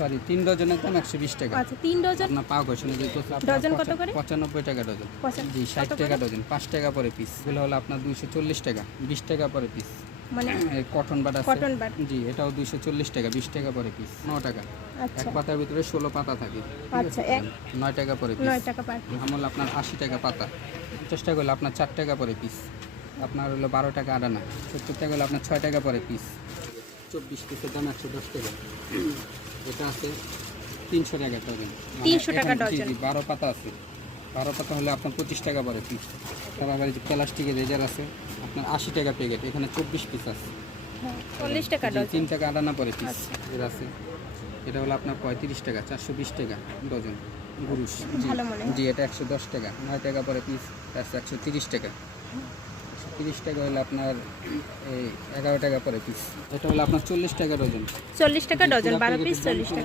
Sorry 3 ডজনের দাম 120 টাকা। আচ্ছা 3 ডজন। আপনার পাও ঘষণে দিতে ডজন কত করে? 95 টাকা ডজন। জি 60 টাকা ডজন, 5 টাকা পরে পিস। এগুলো হলো আপনার 240 টাকা, 20 টাকা পরে পিস। মানে কটন বাট আছে। Cotton bud. জি এটাও 240 টাকা, 20 টাকা পরে পিস, 9 টাকা। আচ্ছা এক পাতার ভিতরে 16 পাতা থাকে। আচ্ছা 9 টাকা পরে পিস। 9 টাকা পার পিস। আমল আপনার 80 টাকা পাতা। 50 টাকা হলো আপনার 4 টাকা পরে পিস। আপনার হলো 12 টাকা আদানা। 70 টাকা হলো আপনার 6 টাকা পরে পিস। 24 পিসের দাম 110 টাকা। এটা আছে 300 টাকা ডজন। 300 টাকা ডজন। জি 12 পাতা আছে। 12 পাতা হলে আপনার 25 টাকা পরে পিস। তারপরে যে প্লাস্টিকের রেজার আছে আপনার 80 টাকা প্যাকেট। এখানে 24 পিস আছে। 40 টাকা ডজন। 3 টাকা আদানা পরে পিস। আচ্ছা। এর আছে। এটা হলো আপনার 35 টাকা, 420 টাকা ডজন। গুরুশ ভালো মনে হয়। জি এটা 110 টাকা, 9 টাকা পরে পিস। 130 টাকা। 30 টাকা হলো আপনার এই 11 টাকা পরে পিস। এটা হলো আপনার 40 টাকা ডজন। 40 টাকা ডজন, পুরা 12 প্যাকেটের পিস দাম 40 টাকা।